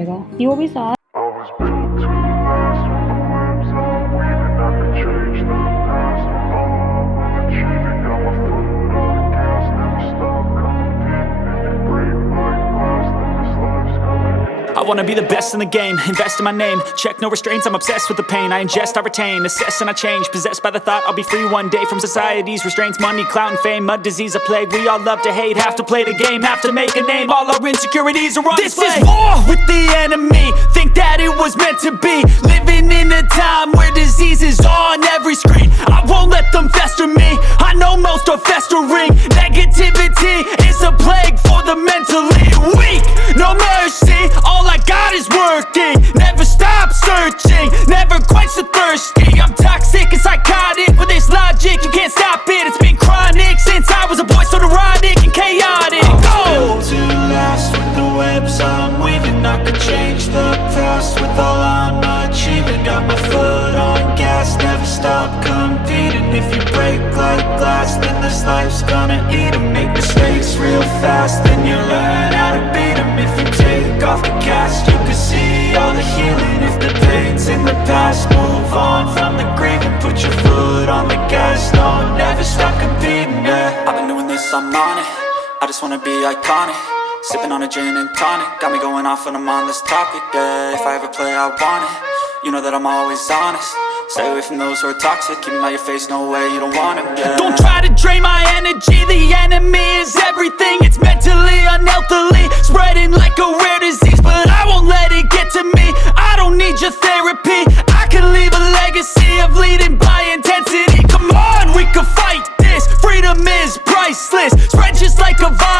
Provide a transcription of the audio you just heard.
कि वो भी साथ I was built to last with the webs I'm weaving. I could change the past with all I'm achieving. Got my foot on gas, never stop competing. If you break like glass, then this life's gonna end. I wanna be the best in the game, invest in my name. Check no restraints, I'm obsessed with the pain. I ingest, I retain, assess and I change. Possessed by the thought I'll be free one day from society's restraints. Money, clout and fame, mud, disease, a plague. We all love to hate, have to play the game, have to make a name. All our insecurities are on display. This is war with the enemy, think that it was meant to be. Living in a time where disease is on every screen. I won't let them fester me, I know most are festering. Negativity is a plague for the mentally weak. No mercy, all I got is working. Never stop searching, never quench the thirsty. I'm toxic and psychotic, with this logic you can't stop it. It's been chronic since I was a boy, so neurotic and chaotic. Go! To last with the webs I'm weaving. I could change the past with all I'm achieving. Got my foot on gas, never stop competing. If you break like glass, then this life's gonna eat 'em. Make mistakes real fast, then you learn how to beat 'em. If you take off the cast, you can see all the healing. If the pain's in the past, move on from the grave and put your foot on the gas. No, never stop competing, yeah. I've been doing this, I'm on it. I just wanna be iconic. Sipping on a gin and tonic, got me going off when I'm on this topic, yeah. If I ever play, I want it. You know that I'm always honest. Stay away from those who are toxic. Keep them out your face, no way, you don't want it, yeah. Don't try to drain my energy. The enemy is everything. It's mentally, unhealthily, spreading like a rare disease. But I won't let it get to me. I don't need your therapy. I can leave a legacy of leading by intensity. Come on, we can fight this. Freedom is priceless. Spread just like a virus.